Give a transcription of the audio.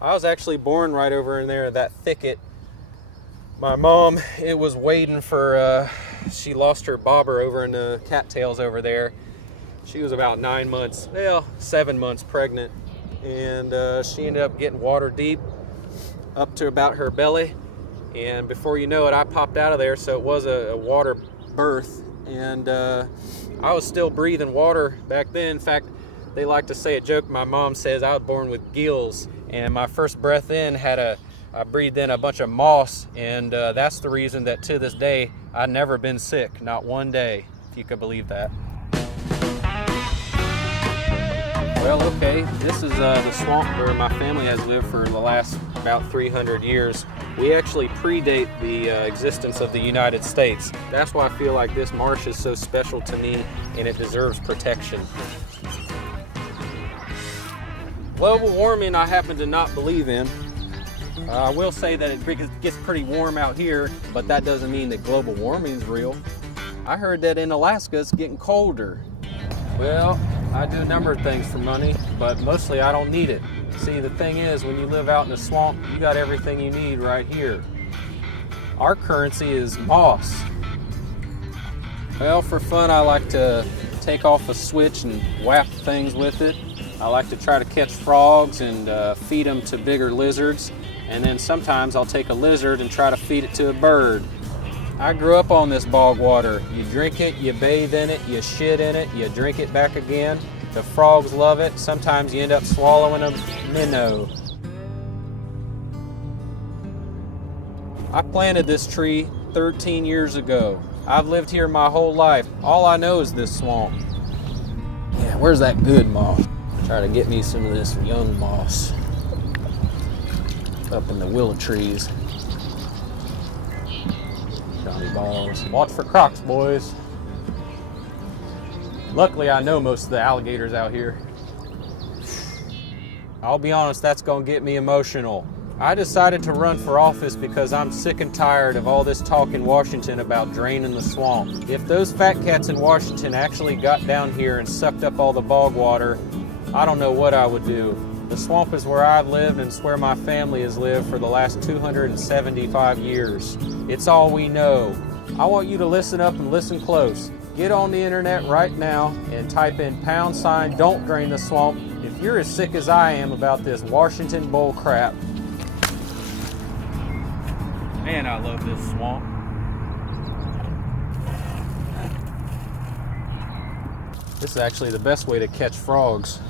I was actually born right over in there, that thicket. My mom, it was waiting for, she lost her bobber over in the cattails over there. She was about 9 months, well, 7 months pregnant. And she ended up getting water deep up to about her belly. And before you know it, I popped out of there, so it was a water birth. And I was still breathing water back then. In fact, they like to say a joke. My mom says I was born with gills, and my first breath in I breathed in a bunch of moss, and that's the reason that to this day I've never been sick, not one day, if you could believe that. Well, okay, this is the swamp where my family has lived for the last about 300 years. We actually predate the existence of the United States. That's why I feel like this marsh is so special to me, and it deserves protection. Global warming, I happen to not believe in. I will say that it gets pretty warm out here, but that doesn't mean that global warming is real. I heard that in Alaska it's getting colder. Well, I do a number of things for money, but mostly I don't need it. See, the thing is, when you live out in the swamp, you got everything you need right here. Our currency is moss. Well, for fun, I like to take off a switch and whap things with it. I like to try to catch frogs and feed them to bigger lizards. And then sometimes I'll take a lizard and try to feed it to a bird. I grew up on this bog water. You drink it, you bathe in it, you shit in it, you drink it back again. The frogs love it. Sometimes you end up swallowing a minnow. I planted this tree 13 years ago. I've lived here my whole life. All I know is this swamp. Yeah, where's that good moss? Try to get me some of this young moss up in the willow trees. Johnny balls. Watch for crocs, boys. Luckily, I know most of the alligators out here. I'll be honest, that's gonna get me emotional. I decided to run for office because I'm sick and tired of all this talk in Washington about draining the swamp. If those fat cats in Washington actually got down here and sucked up all the bog water, I don't know what I would do. The swamp is where I've lived and it's where my family has lived for the last 275 years. It's all we know. I want you to listen up and listen close. Get on the internet right now and type in # don't drain the swamp if you're as sick as I am about this Washington bull crap. Man, I love this swamp. This is actually the best way to catch frogs.